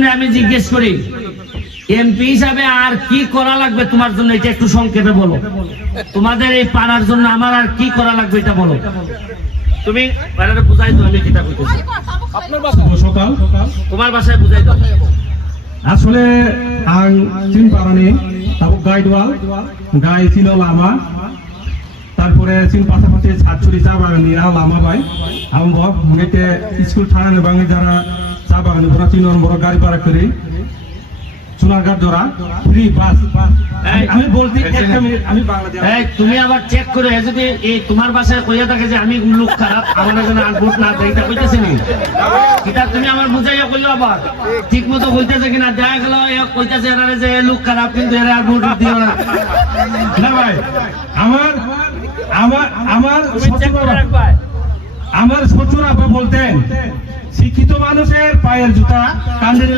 জন্য আমি জিজ্ঞেস করি, এমপি হিসাবে আর কি করা লাগবে তোমার জন্য, এটা একটু সংক্ষেপে বলো। তোমাদের এই পাড়ার জন্য আমার আর কি করা লাগবে এটা বলো। তুমি বাইরে বুঝাই দাও, আমি যেটা কইতেছি। আপনার বাসা সকাল তোমার ভাষায় বুঝাই দাও। আসলে ang চিন পারানি তারপর গাইডওয়াল গাই ছিল লামা, তারপরে চিন পাশাপাশি ছাত্রী চা বাগানি লামা ভাই আমার মুখে স্কুল থানার বাঙে যারা চা বাগানি ওরা চিন বড় গাড়ি পাড়া করি সোনারঘাট জোড়া ফ্রি বাস। আমি বলছি একটা মিনিট, আমি বাংলাদেশ। তুমি আবার চেক করে যদি এই তোমার ভাষায় কইয়া থাকে যে আমি লোক খারাপ, আমার যেন আর ভোট না দেয়, এটা কইতেছি নি? এটা তুমি আমার বুঝাইয়া করলো আবার ঠিক মতো কইতেছে কিনা, দেখা গেল কইতেছে এরা যে লোক খারাপ কিন্তু এরা আর ভোট দিও না। না ভাই, আমার আমার আমার আমার শ্বশুর আব্বা বলতেন শিক্ষিত মানুষের পায়ের জুতা কান্দের